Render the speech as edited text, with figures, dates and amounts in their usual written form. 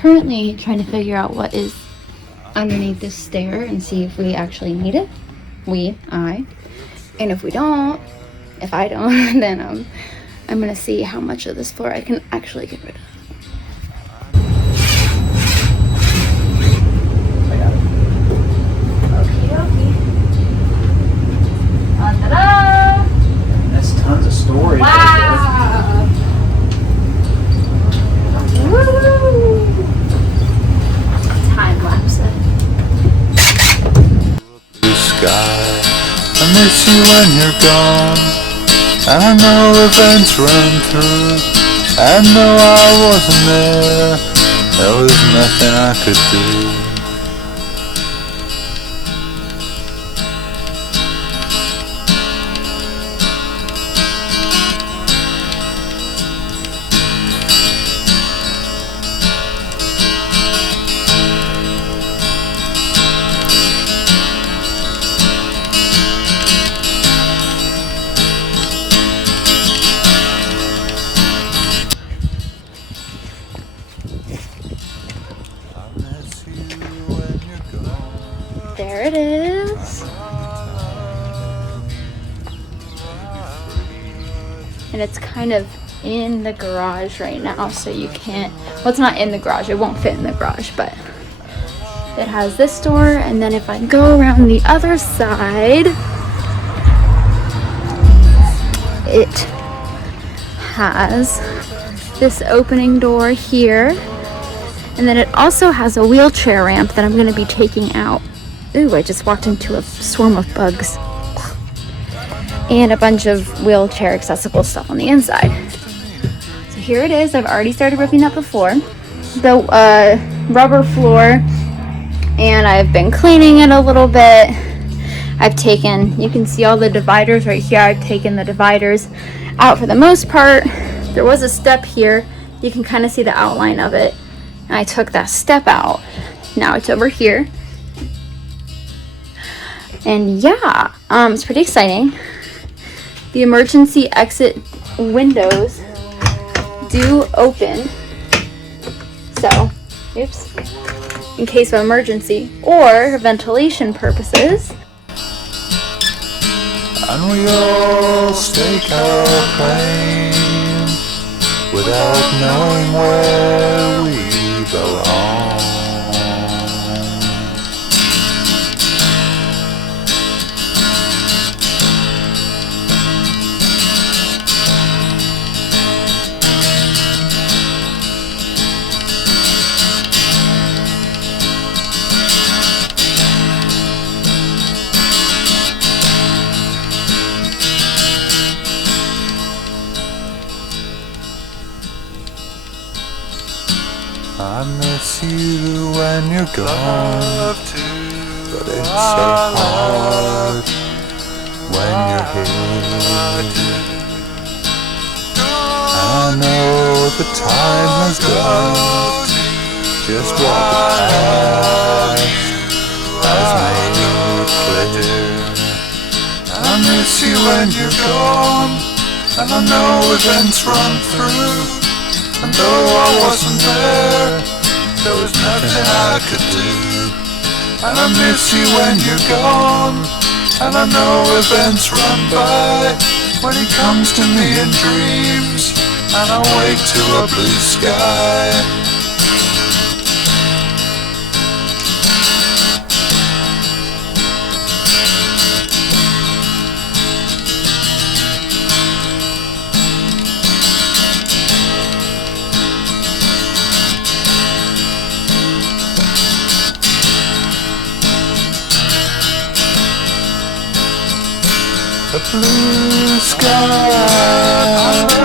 currently trying to figure out what is underneath this stair and see if we actually need it. I. And if I don't, then I'm gonna see how much of this floor I can actually get rid of. That's tons of storage. Wow! Woo! Time lapse it. Blue sky, I miss you when you're gone. And I know events run through. And though I wasn't there was nothing I could do. There it is. And it's kind of in the garage right now, so you can't, well, it's not in the garage, it won't fit in the garage, but it has this door, and then if I go around the other side, it has this opening door here, and then it also has a wheelchair ramp that I'm going to be taking out. Ooh, I just walked into a swarm of bugs. And a bunch of wheelchair accessible stuff on the inside. So here it is. I've already started ripping up the floor. The rubber floor. And I've been cleaning it a little bit. I've taken, you can see all the dividers right here. I've taken the dividers out for the most part. There was a step here. You can kind of see the outline of it. And I took that step out. Now it's over here. And yeah, it's pretty exciting. The emergency exit windows do open. So, oops, in case of emergency or ventilation purposes. And we all stake our claim without knowing where we belong. I miss you when you're gone, but it's so hard when you're here. I know the time has gone, just what the past has made clear. I miss you when you're gone, and I know events run through. And though I wasn't there was nothing I could do. And I miss you when you're gone, and I know events run by when he comes to me in dreams, and I wake to a blue sky. A blue sky.